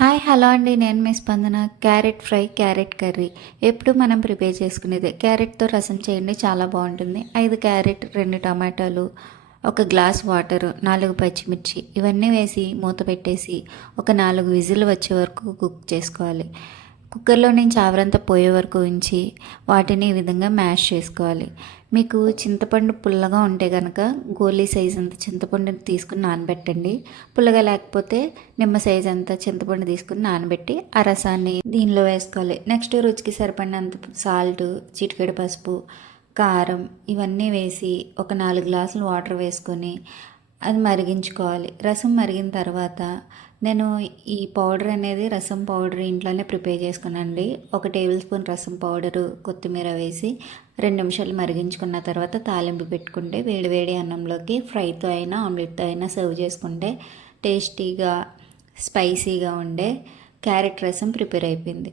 Hi hello అండి, నేను మీ స్పందన. క్యారెట్ ఫ్రై, క్యారెట్ కర్రీ ఎప్పుడు మనం ప్రిపేర్ చేసుకునేదే. క్యారెట్తో రసం చేయండి, చాలా బాగుంటుంది. 5 క్యారెట్, 2 టమాటాలు, ఒక గ్లాస్ వాటరు, 4 పచ్చిమిర్చి ఇవన్నీ వేసి మూత పెట్టేసి ఒక 4 విజిల్ వచ్చే వరకు కుక్ చేసుకోవాలి. కుక్కర్లో నుంచి ఆవిరంతా పోయే వరకు ఉంచి వాటిని ఈ విధంగా మ్యాష్ చేసుకోవాలి. మీకు చింతపండు పుల్లగా ఉంటే కనుక గోలీ సైజ్ అంత చింతపండుని తీసుకుని నానబెట్టండి. పుల్లగా లేకపోతే నిమ్మ సైజ్ అంత చింతపండు తీసుకుని నానబెట్టి ఆ రసాన్ని దీనిలో వేసుకోవాలి. నెక్స్ట్ రుచికి సరిపడినంత సాల్ట్, చిటికెడు పసుపు, కారం ఇవన్నీ వేసి ఒక 4 గ్లాసులు వాటర్ వేసుకొని అది మరిగించుకోవాలి. రసం మరిగిన తర్వాత నేను ఈ పౌడర్ అనేది రసం పౌడర్ ఇంట్లోనే ప్రిపేర్ చేసుకున్నానండి. 1 టేబుల్ స్పూన్ రసం పౌడరు, కొత్తిమీర వేసి 2 నిమిషాలు మరిగించుకున్న తర్వాత తాలింపు పెట్టుకుంటే వేడి వేడి అన్నంలోకి ఫ్రైతో అయినా ఆమ్లెట్తో అయినా సర్వ్ చేసుకుంటే టేస్టీగా స్పైసీగా ఉండే క్యారెట్ రసం ప్రిపేర్ అయిపోయింది.